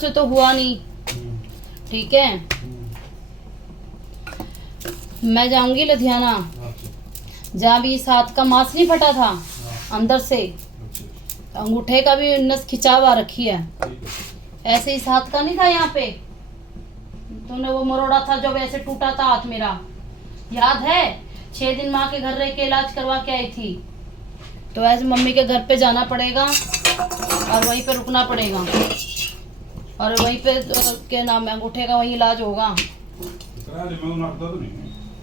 से तो हुआ नहीं, ठीक है। मैं जाऊंगी लुधियाना, जहाँ भी इस हाथ का मांस नहीं फटा था अंदर से, अंगूठे का भी नस खिंचावा रखी है, ऐसे इस हाथ का नहीं था यहाँ पे, तूने वो मरोड़ा था जो वैसे टूटा था हाथ मेरा, याद है? 6 दिन माँ के घर रह के इलाज करवा के आई थी। तो ऐसे मम्मी के घर पे जाना पड़ेगा और वहीं पे रुकना पड़ेगा, और वहीं पे क्या नाम है, अंगूठे का वहीं इलाज होगा।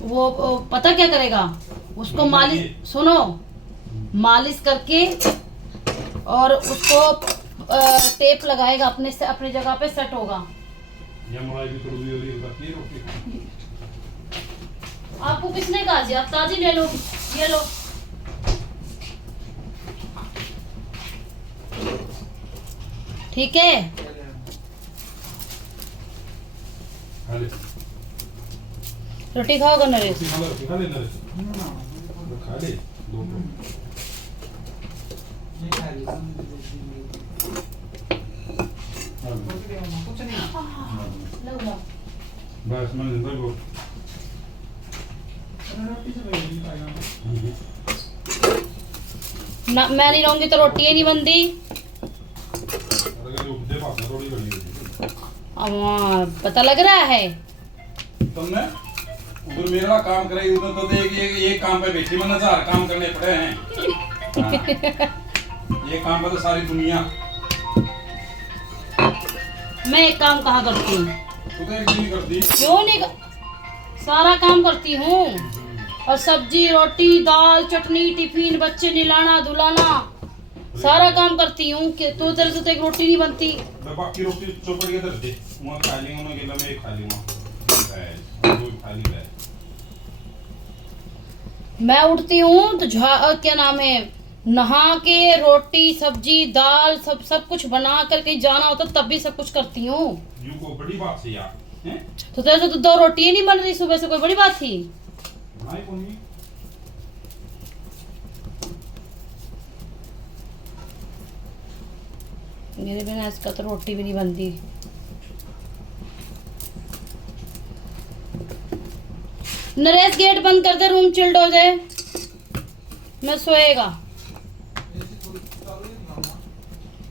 वो पता क्या करेगा, उसको मालिश, सुनो, मालिश करके और उसको टेप लगाएगा, अपने से अपनी जगह पे सेट होगा। आपको किसने कहा जी? आप ताजी ले लो, ये लो। ठीक है, रोटी खाओगा नरेश? बस ना, मैं नहीं रहूंगी तो रोटी ही नहीं बनती। अब पता लग रहा है तुमने उधर मेरा काम करे, उधर तो देख ये काम पे बैठी मन 1000 काम करने पड़े हैं। ये काम पे तो सारी दुनिया। मैं एक काम कहाँ करती हूँ? तू तो एक दिन करती। क्यों नहीं सारा काम करती हूँ, और सब्जी रोटी दाल चटनी टिफिन बच्चे निलाना धुलाना सारा काम करती हूँ। कि तू तेरे से तो एक रोटी नहीं बनती। मैं बाकी रोटी चौपड़ के धर दे, वहां खा लेंगे, उन्हें गेला में खा लूंगा, वो खा लेंगे। मैं उठती हूँ तो क्या नाम है, नहा के रोटी सब्जी दाल सब कुछ बना कर कहीं जाना होता तब भी सब कुछ करती हूँ। यूं को बड़ी बात से यार हैं? तो तेरे से तो 2 रोटी नहीं बन रही सुबह से, कोई बड़ी बात थी? बनाई कौन नहीं? मेरे बिना इसका तो रोटी भी नहीं बनती। नरेश गेट बंद कर दे, रूम चिल्ड हो जाए, मैं सोएगा।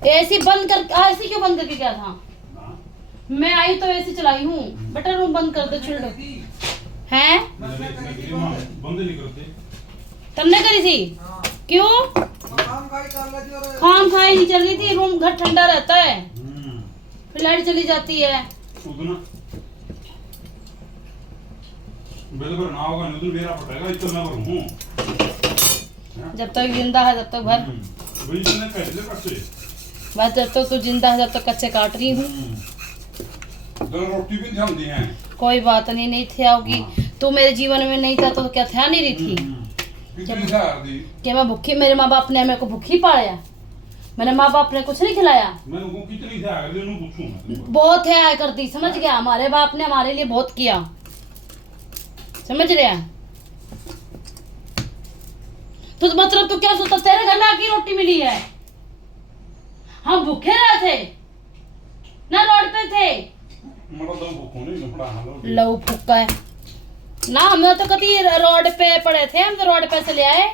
एसी बंद कर, एसी क्यों बंद करके क्या था? मैं आई तो एसी चलाई हूँ बेटा, रूम बंद कर दे, चिल्ड हैं। बंद नहीं करते। तुमने करी थी? क्यों? खाम खाई नहीं चल रही थी, रूम घर ठंडा रहता है, फिर लाइट चली जाती है। बिल्कुल ना होगा, नहीं तो मेरा पड़ेगा, इतना मैं भरूं। जब तक जिंदा है तब तक भर, वही मैंने पहले कच्चे, बस जब तक तू जिंदा है तब तक कच्चे काट रही हूँ। दोनों रोटी भी ध्यान दी हैं। कोई बात नहीं, नहीं थी आओगी। तू मेरे जीवन में नहीं था तो क्या ध्यान नहीं रही थी? क्या मैं भूखी, मेरे माँ बाप ने मेरे को भूखी पाया? मेरे माँ बाप ने कुछ नहीं खिलाया। बहुत है करती, समझ गया? हमारे बाप ने हमारे लिए बहुत किया, समझ रहे हैं? तो मतलब तू क्या सोचता तेरे घर में आके रोटी मिली है? हम भूखे रहे थे ना, रोड पे थे। लव फुक्का है ना, हमें तो कभी रोड पे पड़े थे, हम तो रोड पे से ले आए।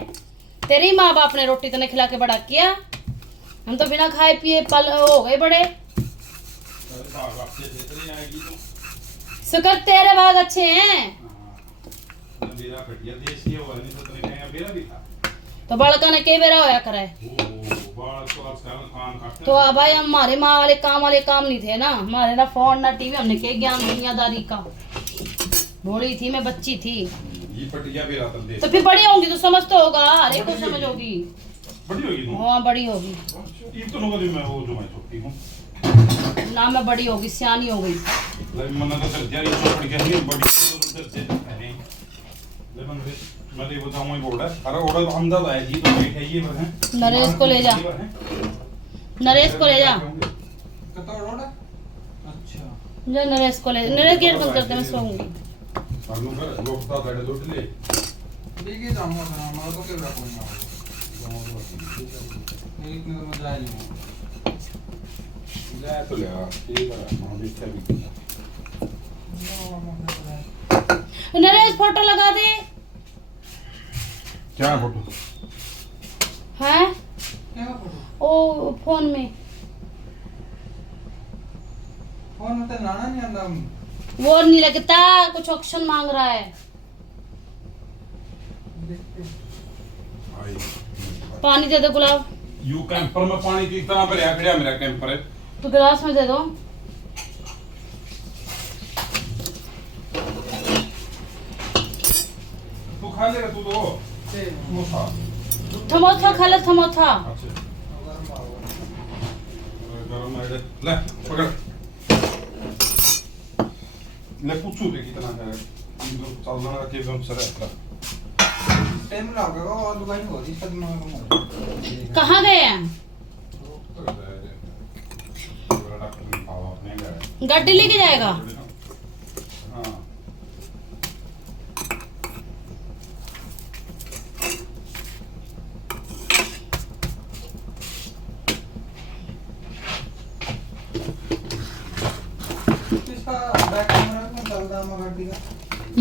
तेरे ही माँ बाप ने रोटी तो नहीं खिला के बड़ा किया, हम तो बिना खाए पिए पल हो गए बड़े। शुक्र तेरे भाग अच्छे हैं। तो बड़का ने कई बेरा होया करे। तो भाई हमारे माँ वाले काम नहीं थे ना, हमारे ना फोन ना टीवी, हमने के ज्ञान दुनियादारी का। बूढ़ी थी मैं, बच्ची थी। तो फिर बड़ी होंगी तो समझ तो होगा, अरे को समझ होगी। बड़ी होगी? हाँ बड़ी होगी। ना मैं बड़ी होगी, सियानी हो गई। नरेश को ले जा, नरेश को ले जा, जा नरेश को ले। नरेश गेट बंद करते, मैं सोऊंगी। ले तो ले ठीक है मां भी क्या भी नरेश फोटो लगा दे। क्या फोटो हैं क्या फोटो? ओ फोन में फोन में तो लाना नहीं आंदा। वो नहीं लगता, कुछ ऑप्शन मांग रहा है। देखते आई पानी दे दो गुलाब। यू कैंपर में पानी की तरह भरया खड़िया मेरा कैंपर है तो गिलास में दे दो। तू खा लेगा तू तो से वो खा थमोथा खा ले थमोथा। अच्छा गरम पाओ। गरम है ले पकड़ ले पूछू दे कितना है चल रहा के एकदम सर है टाइम लगेगा और दुकान हो रही सब में। कहाँ गए हैं? गड्डी लेके जाएगा। हाँ इसका बैक कैमरा में चलता है गाड़ी का।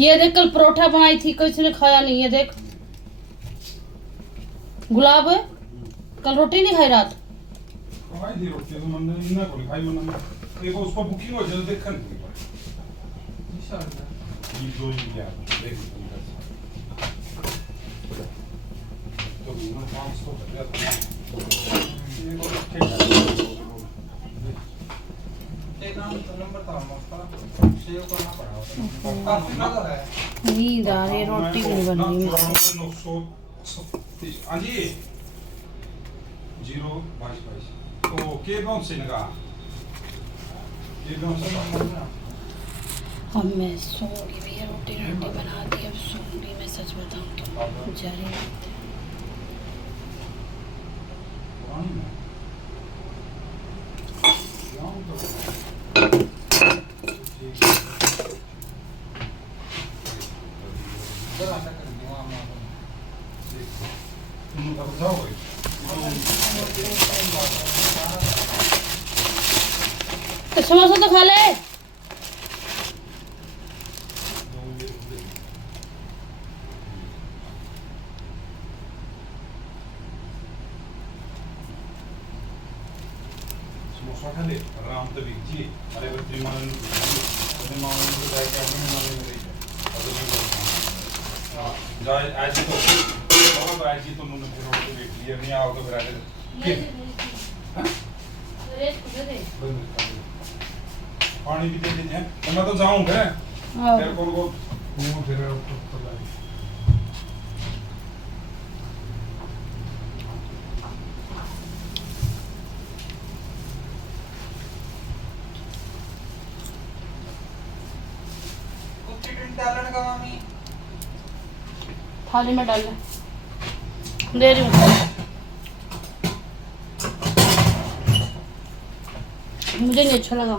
ये देख, कल परोठा बनाई थी, किसी ने खाया नहीं। ये देख गुलाब, कल रोटी नहीं खाई रात। खाई थी रोटी तो मन ने को खाई मन एक उस पर बुकिंग हो जाए देखन इंशाल्लाह। ये दो ही यार देख तो ना 500 रुपया था ये को एक नाम तो नंबर था मस्ता सेव करना पड़ा। काफी लगा है। नींद आ रही, रोटी भी नहीं बन रही मुझसे। 930 हाँ जी 022 तो के कौन से लगा ये कौन सा अब मैं सोऊंगी भैया, रोटी बना दी, अब सोऊंगी मैं, सच बताऊं तो जा रही हूँ। पुरानी है जरा ऐसा कर दिया हम तुम तब जाओ तो समोसा तो खा ले। समोसा खा ले आराम से बिकती अरे बच्चे मान अपने मान को जाके अपने मान में रही हां जाए आज तो बहुत आज तो उन्होंने फिर रोटी बेच लिया नहीं आओ तो फिर आगे पानी भी दे दीजिए तो मैं तो जाऊं फिर कौन को घूमो फिर ऊपर लाए डालन का मामी थाली में डाल दे रही हूँ। मुझे नहीं अच्छा लगा।